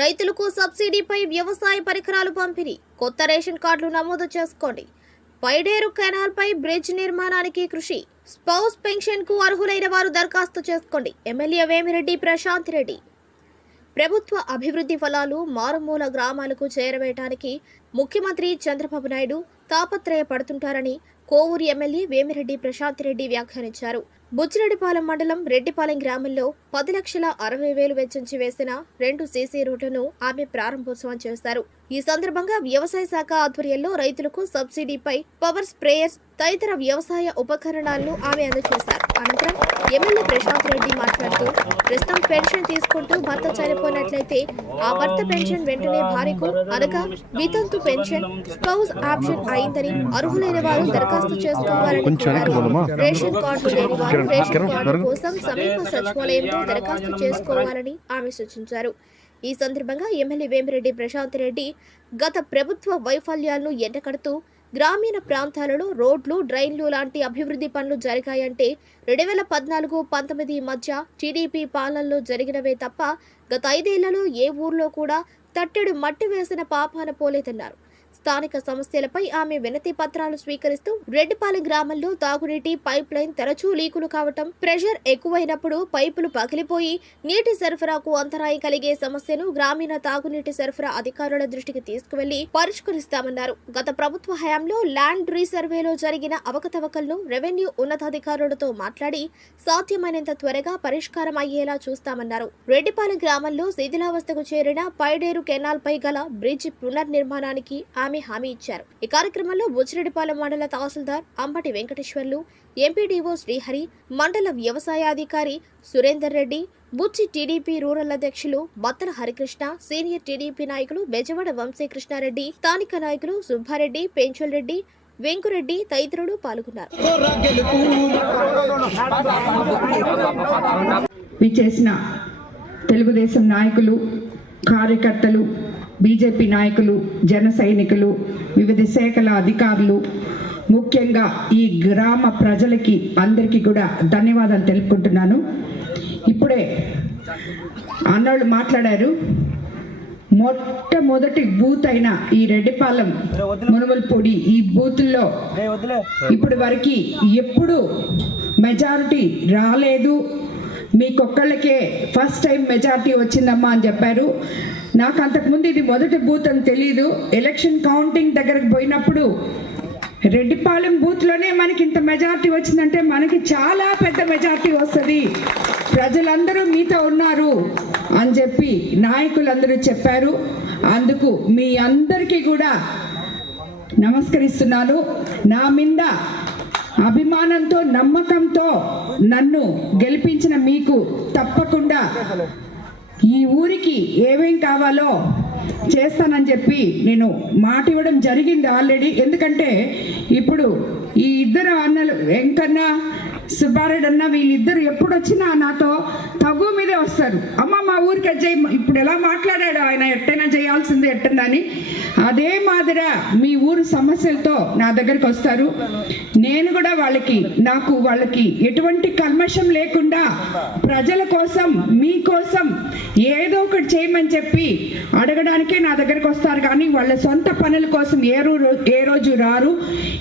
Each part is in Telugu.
రైతులకు సబ్సిడీపై వ్యవసాయ పరికరాలు పంపిణీ. కొత్త రేషన్ కార్డులు నమోదు చేసుకోండి. పైడేరు కెనాల్పై బ్రిడ్జ్ నిర్మాణానికి కృషి. స్పౌస్ పెన్షన్కు అర్హులైన వారు దరఖాస్తు చేసుకోండి. ఎమ్మెల్యే వేమిరెడ్డి ప్రశాంత్ రెడ్డి. ప్రభుత్వ అభివృద్ధి ఫలాలు మారుమూల గ్రామాలకు చేరవేయటానికి ముఖ్యమంత్రి చంద్రబాబు నాయుడు తాపత్రయపడుతుంటారని కోవూరు ఎమ్మెల్యే వేమిరెడ్డి ప్రశాంత్ రెడ్డి వ్యాఖ్యానించారు. బుచ్చిరెడ్డిపాలెం మండలం రెడ్డిపాలెం గ్రామంలో పది లక్షల అరవై వేలు వెచ్చించి వేసిన రెండు సీసీ రోడ్లను ఆమె ప్రారంభోత్సవం చేశారు ఈ సందర్భంగా వ్యవసాయ శాఖ ఆధ్వర్యంలో రైతులకు సబ్సిడీపై పవర్ స్ప్రేయర్స్ తదితర వ్యవసాయ ఉపకరణాలను ఆమె అందజేశారు. అనంతరం ఎమ్మెల్యే ప్రశాంత్ రెడ్డి మాట్లాడుతూ ప్రస్తుతం పెన్షన్ తీసుకుంటూ భర్త చనిపోయినట్లయితే ఆ భర్త పెన్షన్ వెంటనే భార్యకు అనగా వితంతు పెన్షన్ స్పౌస్ ఆప్షన్ అయిందని అర్హులైన వారు దరఖాస్తు చేసుకోవాలని. రేషన్ కార్డు లేని వారు రేషన్ కార్డు. కోసం సమీప సచివాలయంలో దరఖాస్తు చేసుకోవాలని ఆమె సూచించారు ఈ సందర్భంగా ఎమ్మెల్యే వేమిరెడ్డి ప్రశాంత్ రెడ్డి గత ప్రభుత్వ వైఫల్యాలను ఎండకడుతూ గ్రామీణ ప్రాంతాలలో రోడ్లు డ్రైన్లు లాంటి అభివృద్ధి పనులు జరిగాయంటే రెండు వేల పద్నాలుగు పంతొమ్మిది మధ్య టీడీపీ పాలనలో జరిగినవే తప్ప గత ఐదేళ్ళలో ఏ ఊర్లో కూడా తట్టెడు మట్టి వేసిన పాపాన పోలేదన్నారు స్థానిక సమస్యలపై ఆమె వినతి పత్రాలు స్వీకరిస్తూ రెడ్డిపాలెం గ్రామంలో తాగునీటి పైప్ లైన్ తరచూ లీకులు కావటం ప్రెషర్ ఎక్కువైనప్పుడు పైపులు పగిలిపోయి నీటి సరఫరాకు అంతరాయం కలిగే సమస్యను గ్రామీణ తాగునీటి సరఫరా అధికారుల దృష్టికి తీసుకువెళ్ళి పరిష్కరిస్తామన్నారు. గత ప్రభుత్వ హయాంలో ల్యాండ్ రీసర్వేలో జరిగిన అవకతవకలను రెవెన్యూ ఉన్నతాధికారులతో మాట్లాడి సాధ్యమైనంత త్వరగా పరిష్కారం అయ్యేలా చూస్తామన్నారు. రెడ్డిపాలెం గ్రామంలో శిథిలావస్థకు చేరిన పైడేరు కెనాల్ పై గల బ్రిడ్జ్ పునర్నిర్మాణానికి ఆమె హామీ ఇచ్చారు. ఈ కార్యక్రమంలో బుచ్చిరెడ్డిపాలెం మండల తహసీల్దార్ అంబటి వెంకటేశ్వర్లు ఎంపీడీఓ శ్రీహరి మండల వ్యవసాయాధికారి సురేందర్ రెడ్డి బుచ్చి టీడీపీ రూరల్ అధ్యక్షులు బత్తల హరికృష్ణ సీనియర్ టీడీపీ నాయకులు బెజవాడ వంశీకృష్ణారెడ్డి స్థానిక నాయకులు సుబ్బారెడ్డి పెంచుల్ రెడ్డి వెంకురెడ్డి తదితరులు పాల్గొన్నారు. తెలుగుదేశం నాయకులు కార్యకర్తలు బీజేపీ నాయకులు జన సైనికులు వివిధ శాఖల అధికారులు ముఖ్యంగా ఈ గ్రామ ప్రజలకి అందరికీ కూడా ధన్యవాదాలు తెలుపుకుంటున్నాను. ఇప్పుడే అన్నోళ్ళు మాట్లాడారు. మొట్టమొదటి బూత్ అయిన ఈ రెడ్డిపాలెం మునుమలపూడి ఈ బూత్లో ఇప్పటి వరకు ఎప్పుడు మెజారిటీ రాలేదు. మీకొక్కళ్ళకే ఫస్ట్ టైం మెజారిటీ వచ్చిందమ్మా అని చెప్పారు. నాకు అంతకుముందు ఇది మొదటి బూత్ అని తెలియదు ఎలక్షన్ కౌంటింగ్ దగ్గరకు పోయినప్పుడు రెడ్డిపాలెం బూత్లోనే మనకి ఇంత మెజార్టీ వచ్చిందంటే మనకి చాలా పెద్ద మెజారిటీ వస్తుంది. ప్రజలందరూ మీతో ఉన్నారు అని చెప్పి నాయకులందరూ చెప్పారు. అందుకు మీ అందరికీ కూడా నమస్కరిస్తున్నాను. నా మీద అభిమానంతో నమ్మకంతో నన్ను గెలిపించిన మీకు తప్పకుండా ఈ ఊరికి ఏమేం కావాలో చేస్తానని చెప్పి నేను మాట ఇవ్వడం జరిగింది ఆల్రెడీ. ఎందుకంటే ఇప్పుడు ఈ ఇద్దరు అన్నలు వెంకన్న సుబ్బారెడ్డి అన్న వీళ్ళిద్దరు ఎప్పుడు వచ్చినా నాతో తగు మీదే వస్తారు. అమ్మ మా ఊరికి అది ఇప్పుడు ఎలా మాట్లాడాడు ఆయన? ఎట్టైనా చేయాల్సింది ఎట్టందని అదే మాదిర మీ ఊరు సమస్యలతో నా దగ్గరికి వస్తారు. నేను కూడా వాళ్ళకి నాకు వాళ్ళకి ఎటువంటి కల్మషం లేకుండా ప్రజల కోసం మీకోసం ఏదో ఒకటి చేయమని చెప్పి అడగడానికే నా దగ్గరికి వస్తారు. కానీ వాళ్ళ సొంత పనుల కోసం ఏ రోజు ఏ రోజు రారు.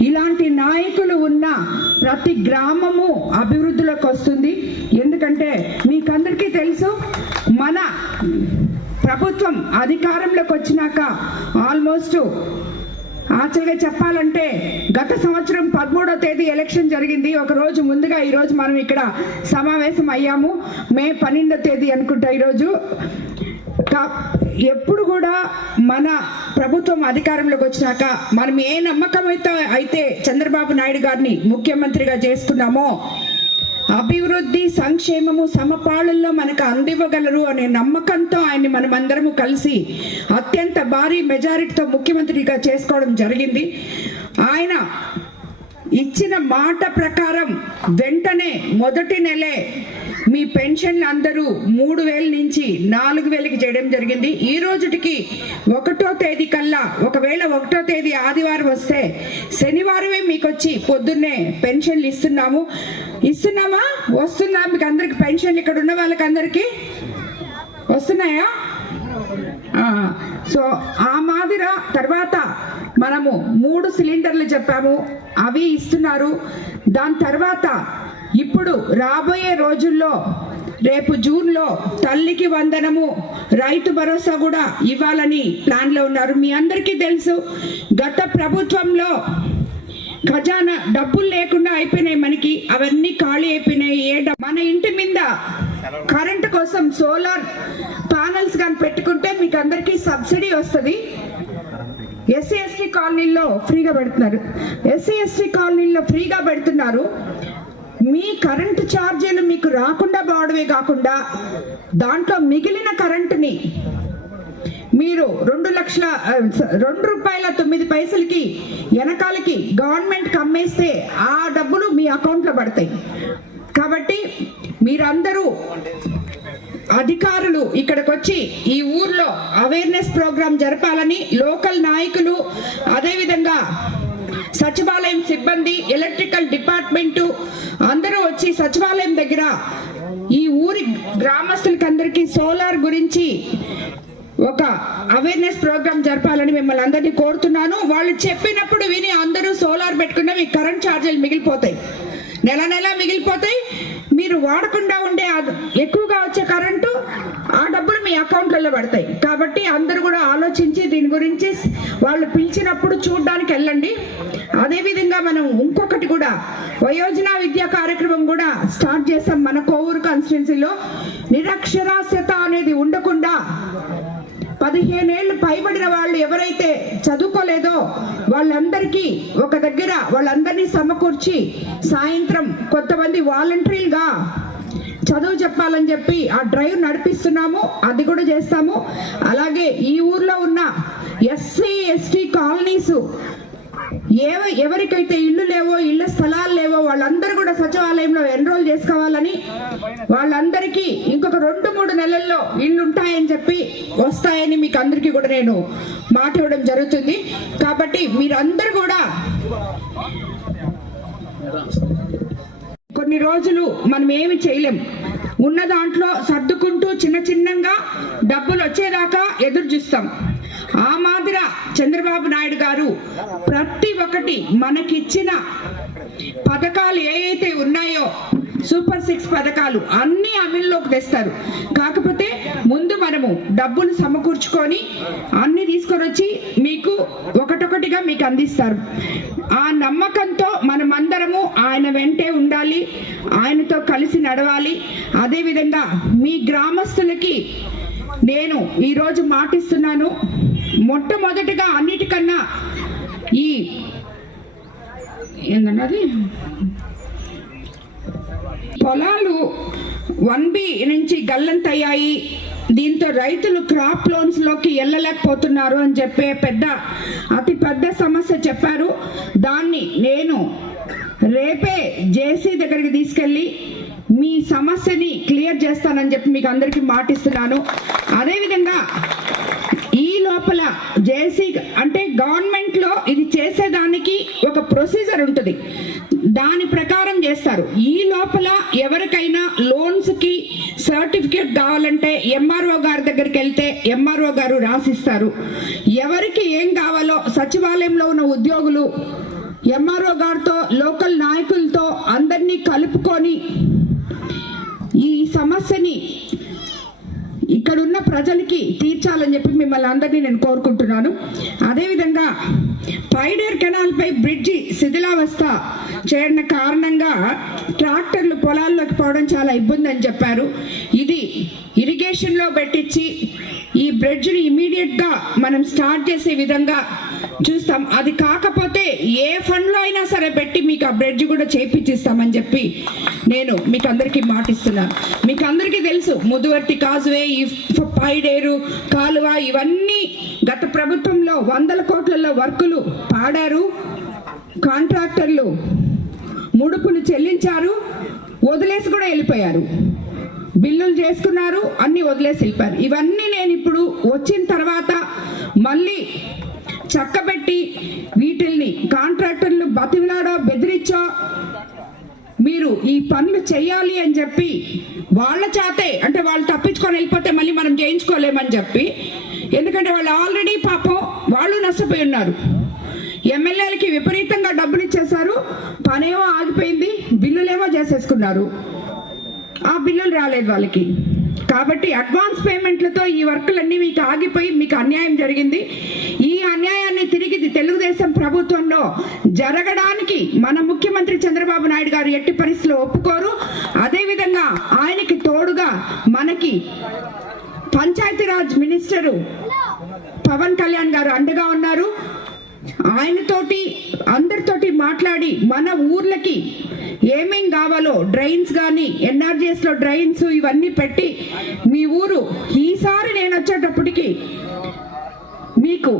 ఇలాంటి నాయకులు ఉన్న ప్రతి గ్రామము అభివృద్ధిలోకి వస్తుంది. ఎందుకంటే మీకందరికీ తెలుసు మన ప్రభుత్వం అధికారంలోకి వచ్చినాక ఆల్మోస్ట్ యాక్చువల్గా చెప్పాలంటే గత సంవత్సరం పదమూడో తేదీ ఎలక్షన్ జరిగింది. ఒక రోజు ముందుగా ఈరోజు మనం ఇక్కడ సమావేశం అయ్యాము. మే పన్నెండో తేదీ అనుకుంటా ఈరోజు ఎప్పుడు కూడా మన ప్రభుత్వం అధికారంలోకి వచ్చినాక మనం ఏ నమ్మకం అయితే అయితే చంద్రబాబు నాయుడు గారిని ముఖ్యమంత్రిగా చేసుకున్నామో అభివృద్ధి సంక్షేమము సమపాళల్లో మనకు అందివ్వగలరు అనే నమ్మకంతో ఆయన్ని మనం అందరము కలిసి అత్యంత భారీ మెజారిటీతో ముఖ్యమంత్రిగా చేసుకోవడం జరిగింది. ఆయన ఇచ్చిన మాట ప్రకారం వెంటనే మొదటి నెలే మీ పెన్షన్లు అందరూ మూడు వేల నుంచి నాలుగు వేలకి చేయడం జరిగింది. ఈ రోజుటికి ఒకటో తేదీ కల్లా ఒకవేళ ఒకటో తేదీ ఆదివారం వస్తే శనివారమే మీకు వచ్చి పొద్దున్నే పెన్షన్లు ఇస్తున్నాము. ఇస్తున్నామా? వస్తుందా మీకు అందరికి పెన్షన్లు ఇక్కడ ఉన్న వాళ్ళకి అందరికీ వస్తున్నాయా సో ఆ మాదిర తర్వాత మనము మూడు సిలిండర్లు చెప్పాము. అవి ఇస్తున్నారు. దాని తర్వాత ఇప్పుడు రాబోయే రోజుల్లో రేపు జూన్లో తల్లికి వందనము రైతు భరోసా కూడా ఇవ్వాలని ప్లాన్లో ఉన్నారు. మీ అందరికీ తెలుసు గత ప్రభుత్వంలో ఖజానా డబ్బులు లేకుండా అయిపోయినాయి మనకి. అవన్నీ ఖాళీ అయిపోయినాయి. ఏ మన ఇంటి మీద కరెంట్ కోసం సోలార్ ప్యానల్స్ కానీ పెట్టుకుంటే మీకు అందరికీ సబ్సిడీ వస్తుంది. ఎస్సీ ఎస్టీ కాలనీల్లో ఫ్రీగా పెడుతున్నారు. ఎస్సీ ఎస్టీ కాలనీల్లో ఫ్రీగా పెడుతున్నారు. మీ కరెంటు ఛార్జీలు మీకు రాకుండా పోవడమే కాకుండా దాంట్లో మిగిలిన కరెంటుని మీరు రెండు లక్షల స- రెండు రూపాయల తొమ్మిది పైసలకి వెనకాలకి గవర్నమెంట్కి అమ్మేస్తే ఆ డబ్బులు మీ అకౌంట్లో పడతాయి. కాబట్టి మీరందరూ అధికారులు ఇక్కడికి వచ్చి ఈ ఊర్లో అవేర్నెస్ ప్రోగ్రాం జరపాలని లోకల్ నాయకులు అదేవిధంగా సచివాలయం సిబ్బంది ఎలక్ట్రికల్ డిపార్ట్మెంటు అందరూ వచ్చి సచివాలయం దగ్గర ఈ ఊరి గ్రామస్తులకందరికీ సోలార్ గురించి ఒక అవేర్నెస్ ప్రోగ్రామ్ జరపాలని మిమ్మల్ని అందరినీ కోరుతున్నాను. వాళ్ళు చెప్పినప్పుడు విని అందరూ సోలార్ పెట్టుకున్న మీ కరెంట్ ఛార్జీలు మిగిలిపోతాయి. నెల నెల మిగిలిపోతాయి. మీరు వాడకుండా ఉండే ఎక్కువగా వచ్చే కరెంటు ఆ డబ్బులు మీ అకౌంట్లలో పడతాయి. కాబట్టి అందరూ కూడా ఆలోచించి దీని గురించి వాళ్ళు పిలిచినప్పుడు చూడడానికి వెళ్ళండి. అదేవిధంగా మనం ఇంకొకటి కూడా వయోజన విద్యా కార్యక్రమం కూడా స్టార్ట్ చేస్తాం మన కోవూరు కాన్స్టిట్యున్సీలో నిరక్షరాస్యత అనేది ఉండకుండా పదిహేనేళ్ళు పైబడిన వాళ్ళు ఎవరైతే చదువుకోలేదో వాళ్ళందరికీ ఒక దగ్గర వాళ్ళందరినీ సమకూర్చి సాయంత్రం కొంతమంది వాలంటరీలుగా చదువు చెప్పాలని చెప్పి ఆ డ్రైవ్ నడిపిస్తున్నాము అది కూడా చేస్తాము. అలాగే ఈ ఊర్లో ఉన్న ఎస్సీ ఎస్టీ కాలనీస్ ఏవ ఎవరికైతే ఇల్లు లేవో ఇళ్ళ స్థలాలు లేవో వాళ్ళందరూ కూడా సచివాలయంలో ఎన్రోల్ చేసుకోవాలని వాళ్ళందరికీ ఇంకొక రెండు మూడు నెలల్లో ఇల్లు ఉంటాయని చెప్పి వస్తాయని మీకు అందరికీ కూడా నేను మాట ఇవ్వడం జరుగుతుంది. కాబట్టి మీరందరూ కూడా కొన్ని రోజులు మనం ఏమి చేయలేం. ఉన్న దాంట్లో సర్దుకుంటూ చిన్న చిన్నంగా డబ్బులు వచ్చేదాకా ఎదురు చూస్తాం. ఆ మాదిర చంద్రబాబు నాయుడు గారు ప్రతి ఒక్కటి మనకిచ్చిన పథకాలు ఏవైతే ఉన్నాయో సూపర్ సిక్స్ పథకాలు అన్ని అమలులోకి తెస్తారు. కాకపోతే ముందు మనము డబ్బులు సమకూర్చుకొని అన్ని తీసుకొని వచ్చి మీకు ఒకటొకటిగా మీకు అందిస్తారు. ఆ నమ్మకంతో మనమందరము ఆయన వెంటే ఉండాలి ఆయనతో కలిసి నడవాలి. అదేవిధంగా మీ గ్రామస్తులకి నేను ఈరోజు మాటిస్తున్నాను. మొట్టమొదటిగా అన్నిటికన్నా ఈ ఏంటన్నది పొలాలు వన్ బి నుంచి గల్లంతయ్యాయి. దీంతో రైతులు క్రాప్ లోన్స్లోకి వెళ్ళలేకపోతున్నారు అని చెప్పే పెద్ద అతి పెద్ద సమస్య చెప్పారు. దాన్ని నేను రేపే జేసీ దగ్గరికి తీసుకెళ్ళి మీ సమస్యని క్లియర్ చేస్తానని చెప్పి మీకు అందరికీ మాటిస్తున్నాను. అదేవిధంగా లోపల జేసీ అంటే గవర్నమెంట్లో ఇది చేసేదానికి ఒక ప్రొసీజర్ ఉంటుంది. దాని ప్రకారం చేస్తారు. ఈ లోపల ఎవరికైనా లోన్స్కి సర్టిఫికేట్ కావాలంటే ఎంఆర్ఓ గారి దగ్గరికి వెళ్తే ఎంఆర్ఓ గారు రాసిస్తారు. ఎవరికి ఏం కావాలో సచివాలయంలో ఉన్న ఉద్యోగులు ఎంఆర్ఓ గారితో లోకల్ నాయకులతో అందరినీ కలుపుకొని ఈ సమస్యని ఇక్కడున్న ప్రజలకి తీర్చాలని చెప్పి మిమ్మల్ని అందరినీ నేను కోరుకుంటున్నాను. అదేవిధంగా పైడేర్ కెనాల్ పై బ్రిడ్జి శిథిలావస్థ చేరిన కారణంగా ట్రాక్టర్లు పొలాల్లోకి పోవడం చాలా ఇబ్బంది అని చెప్పారు. ఇది ఇరిగేషన్లో పెట్టించి ఈ బ్రిడ్జ్ని ఇమీడియట్గా మనం స్టార్ట్ చేసే విధంగా చూస్తాం. అది కాకపోతే ఏ ఫండ్లో అయినా సరే పెట్టి మీకు ఆ బ్రిడ్జ్ కూడా చేపించిస్తామని చెప్పి నేను మీకు అందరికీ మాటిస్తున్నాను మీకు అందరికీ తెలుసు ముదువర్తి కాజువే ఈ పైడేరు కాలువ ఇవన్నీ గత ప్రభుత్వంలో వందల కోట్లలో వర్కులు పాడారు కాంట్రాక్టర్లు ముడుపులు చెల్లించారు వదిలేసి కూడా వెళ్ళిపోయారు. బిల్లులు చేసుకున్నారు అన్ని వదిలేసి వెళ్ళిపోయారు. ఇవన్నీ నేను ఇప్పుడు వచ్చిన తర్వాత మళ్ళీ చక్కబెట్టి వీటిల్ని కాంట్రాక్టర్లు బతిమిలాడో బెదిరించో మీరు ఈ పనులు చేయాలి అని చెప్పి వాళ్ళ చేతే అంటే వాళ్ళు తప్పించుకొని వెళ్ళిపోతే మళ్ళీ మనం చేయించుకోలేమని చెప్పి ఎందుకంటే వాళ్ళు ఆల్రెడీ పాపం వాళ్ళు నష్టపోయి ఉన్నారు. ఎమ్మెల్యేలకి విపరీతంగా డబ్బులు ఇచ్చేశారు పనేమో ఆగిపోయింది బిల్లులేమో చేసేసుకున్నారు. ఆ బిల్లులు రాలేదు వాళ్ళకి. కాబట్టి అడ్వాన్స్ పేమెంట్లతో ఈ వర్కులన్నీ మీకు ఆగిపోయి మీకు అన్యాయం జరిగింది. ఈ అన్యాయాన్ని తిరిగి తెలుగుదేశం ప్రభుత్వంలో జరగడానికి మన ముఖ్యమంత్రి చంద్రబాబు నాయుడు గారు ఎట్టి పరిస్థితుల్లో ఒప్పుకోరు. అదేవిధంగా ఆయనకి తోడుగా మనకి పంచాయతీరాజ్ మినిస్టరు పవన్ కళ్యాణ్ గారు అండగా ఉన్నారు. ఆయనతోటి అందరితోటి మాట్లాడి మన ఊర్లకి ఏమేం కావాలో డ్రైన్స్ కానీ ఎన్ఆర్జీఎస్లో డ్రైన్స్ ఇవన్నీ పెట్టి మీ ఊరు ఈసారి నేను వచ్చేటప్పటికి మీకు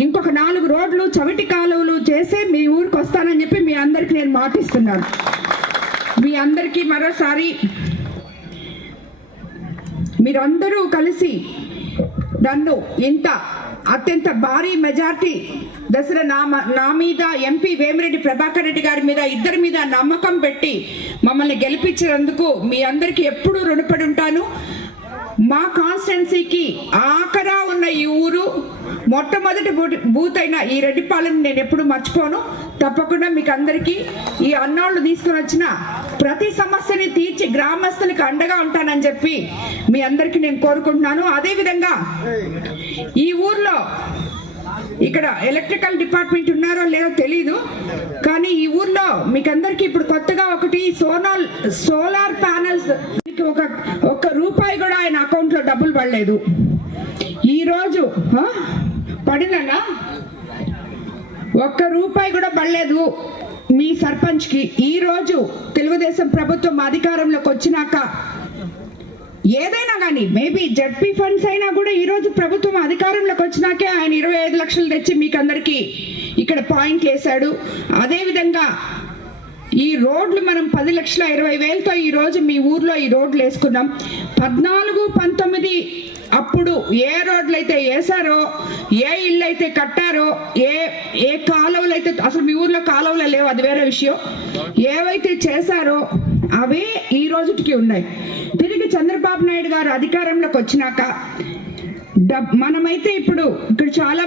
ఇంకొక నాలుగు రోడ్లు చవిటి కాలువలు చేసే మీ ఊరికి వస్తానని చెప్పి మీ అందరికి నేను మాటిస్తున్నాను. మీ అందరికీ మరోసారి మీరందరూ కలిసి నన్ను ఇంత అత్యంత భారీ మెజార్టీ దసరా నా మ- నా మీద ఎంపీ వేమిరెడ్డి ప్రభాకర్ రెడ్డి గారి మీద ఇద్దరి మీద నమ్మకం పెట్టి మమ్మల్ని గెలిపించినందుకు మీ అందరికీ ఎప్పుడూ రుణపడి ఉంటాను. మా కాన్స్టెన్సీకి ఆఖరా ఉన్న ఈ ఊరు మొట్టమొదటి బూట్- బూత్ అయిన ఈ రెడ్డిపాలెం నేను ఎప్పుడు మర్చిపోను. తప్పకుండా మీకు అందరికీ ఈ అన్నాళ్ళు తీసుకుని వచ్చిన ప్రతి సమస్యని తీర్చి గ్రామస్తులకు అండగా ఉంటానని చెప్పి మీ అందరికీ నేను కోరుకుంటున్నాను. అదేవిధంగా ఈ ఊర్లో ఇక్కడ ఎలక్ట్రికల్ డిపార్ట్మెంట్ ఉన్నారో లేదో తెలీదు కానీ ఈ ఊర్లో మీకు అందరికి ఇప్పుడు కొత్తగా ఒకటి సోనాల్ సోలార్ ప్యానల్స్ ఒక ఒక్క రూపాయి కూడా ఆయన అకౌంట్లో డబ్బులు పడలేదు. ఈ రోజు పడిందన్నా? ఒక్క రూపాయి కూడా పడలేదు. మీ సర్పంచ్కి ఈ రోజు తెలుగుదేశం ప్రభుత్వం అధికారంలోకి వచ్చినాక ఏదైనా కానీ మేబీ జడ్పీ ఫండ్స్ అయినా కూడా ఈ రోజు ప్రభుత్వం అధికారంలోకి వచ్చినాకే ఆయన ఇరవై ఐదు లక్షలు తెచ్చి మీకు అందరికీ ఇక్కడ పాయింట్లు వేశాడు. అదేవిధంగా ఈ రోడ్లు మనం పది లక్షల ఇరవై వేలతో ఈరోజు మీ ఊర్లో ఈ రోడ్లు వేసుకున్నాం. పద్నాలుగు పంతొమ్మిది అప్పుడు ఏ రోడ్లు అయితే వేసారో ఏ ఇళ్ళు అయితే కట్టారో ఏ ఏ కాలువలు అయితే అసలు మీ ఊర్లో కాలువలు లేవు అది వేరే విషయం. ఏవైతే చేశారో అవే ఈ రోజుటికి ఉన్నాయి. తిరిగి చంద్రబాబు నాయుడు గారు అధికారంలోకి వచ్చినాక డబ్ మనమైతే ఇప్పుడు ఇక్కడ చాలా మంది